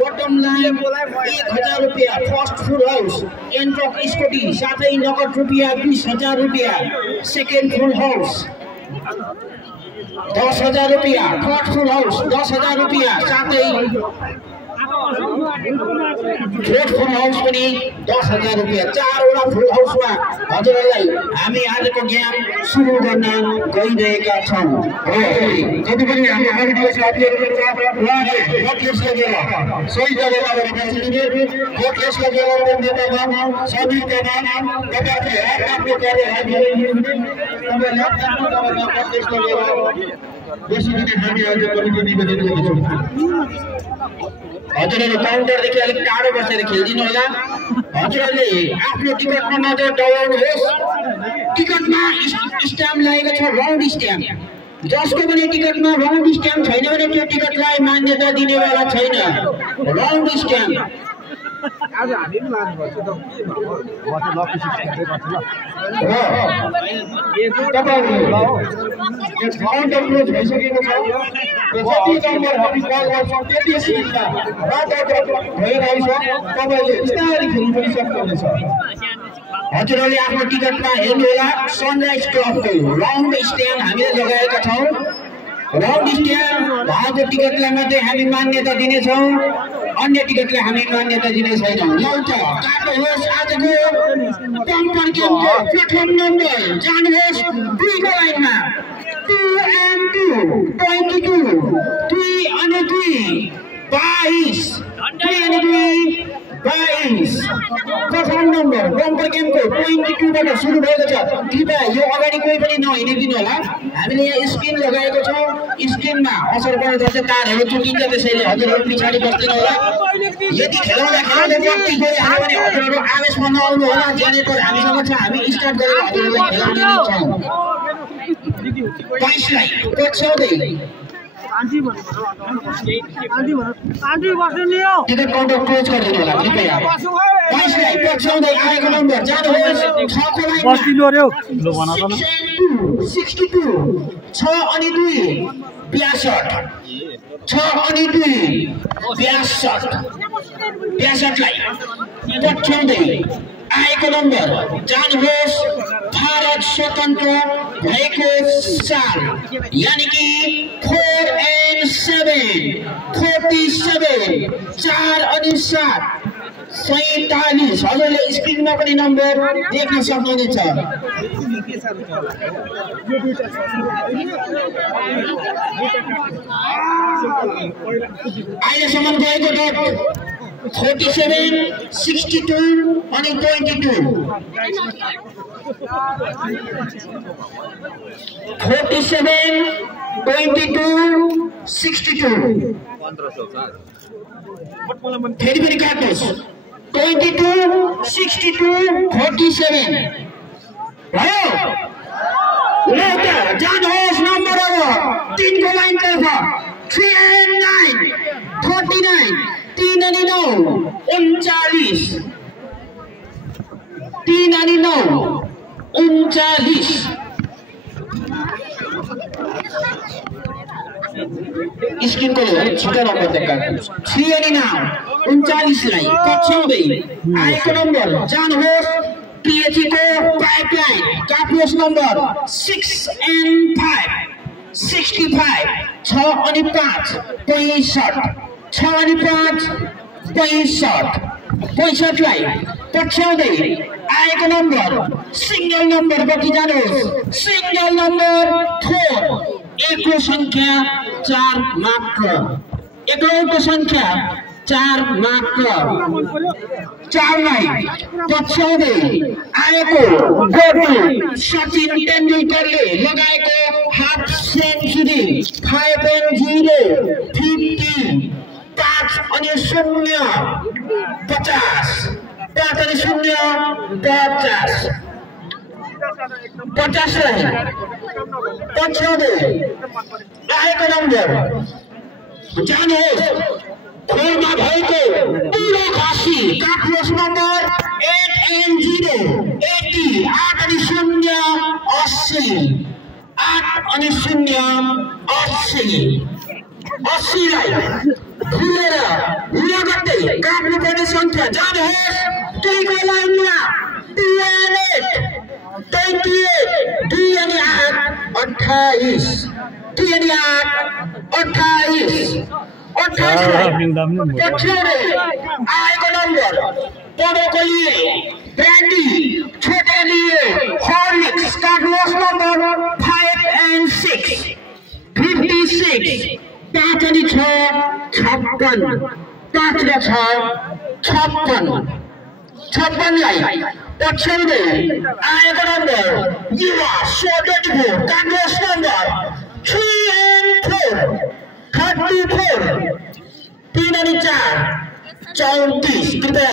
bottom line 1000 रुपैयाँ first फुल house एन्ट्रक scooty साथै नगद रुपैयाँ 20000 रुपैयाँ सेकेन्ड फुल हाउस 10000 रुपैयाँ थर्ड फुल हाउस 10000 रुपैयाँ साथै फोर्थ फुल हाउस पनि 10000 रुपैयाँ चारवटा फुल हाउसमा हजुरहरूलाई हामी आजको ज्ञान सुरु गर्न गइरहेका छौँ जति पनि हामी आर्थिक साथीहरु भोटलेस लगेर सही जग्गामा बसेर भोटलेस लगेर जनतामा सबै नाम तपाईहरुले आफ्नो कार्यलाई भोटलेस लगेर बेसी दिन हामी आज कमिटी निवेदन गर्छौँ हजुरहरु काउन्टरदेखि अलिक टाढो बसेर खेल्दिनु होला हजुरहरुले आफ्नो टिकटमा नजर डराउनुहोस् टिकटमा स्ट्याम्प लागेको छ राउन्ड स्ट्याम्प जसको पनि टिकटमा राउन्ड स्ट्याम्प छैन भने त्यो टिकटलाई मान्यता दिनेवाला छैन राउन्ड स्ट्याम्प आज हामी पनि मार्नुपर्छ त म त लकी सिस्टमले गर्छु ल तपाईहरुले यस काउन्टर क्लोज भइसकेको छ जति नम्बर हामी कल गर्छौं त्यति सिटमा भइरहेछ तपाईले बिस्तारै खेल्न पनि सक्नुहुन्छ हजुरहरुले आफ्नो टिकटमा हेर्नु होला सनराइज क्लबको राउन्ड स्ट्याम्प हामीले लगाएका छौं राउन्ड स्ट्याम्प भएको टिकटलाई मात्रै हामी मान्यता दिनेछौं अन्य टिकटलाई हामी मान्यता दिने छैनौं ल त काट्नुहोस् आजको बम्पर गेमको प्रथम नम्बर जानुहोस् 2 को लाइनमा 2 and 2 22 3 अनि 2 22 3 अनि 2 22 प्रथम नम्बर बम्पर गेमको 22 बाट सुरु भएको छ कृपया यो अगाडि कोही पनि नहिँडिदिनु होला हामीले यहाँ स्क्रिन लगाएको छौं स्क्रिनमा असर पर्दछ तारहरू चुकिन्छ त्यसैले हजुरहरु पछाडी बस्दिनु होला यदि खेलाउँदा व्यक्ति गइहाल्यो भने हजुरहरु आवेशमा नआउनु होला जेनेरेटर हामीसँग छ हामी स्टार्ट गरेर हजुरहरुलाई खेलाउने छौं 22 लाई पछ्याउँदै आन्टी बस्नु नि हो टिकट काउन्टर क्लोज गरिदिनु होला कृपया 22 लाई पछ्याउँदै आएको नम्बर जानुहोस् 6 को लाइनमा बस्दिनु रे ल भन त न 62 6 अनि 2 62 6 अनि 2 62 लाई पछ्याउँदै आएको नम्बर जानुहोस् भारत स्वतन्त्र भएको साल यानी कि 4 and 7 47 4 अनि 7 47 हजुरले स्क्रिनमा पनि नम्बर देख्न सक्नुहुनेछ अहिलेसम्म गएको डट 47 62 अनि 22 47 22 62 फेरि पनि काट्नुहोस् 22 62 47 भयो ल त जानुहोस् नम्बर अब 3 को लाइन तर्फ 3 and 9 39 3 अनि 9 39 3 अनि 9 39 स्क्रिन को छिटो नम्बर देखाउनुहोस् 3 अनि 9 39 लाई पछ्याउँदै आएको नम्बर जानुहोस् पीएचई को पाइपलाइन काट्नुहोस् नम्बर 6 and 5 65 6 अनि 5 65 6 अनि 5 65 लाई पछ्याउँदै आएको नम्बर सिंगल नम्बर बटी जानुहोस् सिंगल नम्बर 4 एकको संख्या 4 मात्र एकलौटो संख्या 4 मात्र 4 लाई पछ्याउँदै आएको गोल सचिन तेन्दुलकरले लगाएको हाफ सेन्चुरी 5.0 50 5 अनि 0 50 5 अनि 0 50 50 लाई पछ्याउँदै आएको नम्बर जानुहोस् खोलमा भएको पुरो खासी काट्नुहोस् नम्बर 8 and 0 80 8 अनि 0 80 8 अनि 0 80 80 लाई खुलेर जानुहोस् दुईको लाइनमा 28 2 अनि 8 28 2 अनि 8 28 पछ्याउँदै आएको नम्बर पढेको लिए ब्रान्डी छोटे लिए हर्लिक्स कार्डलस नम्बर 5 and 6 56 5 अनि 6 56 5 र 6 56 लाई पछ्याउँदै आएको नम्बर युवा 74 कार्डलस नम्बर 3 and 4 34 3 अनि 4 34 कृपया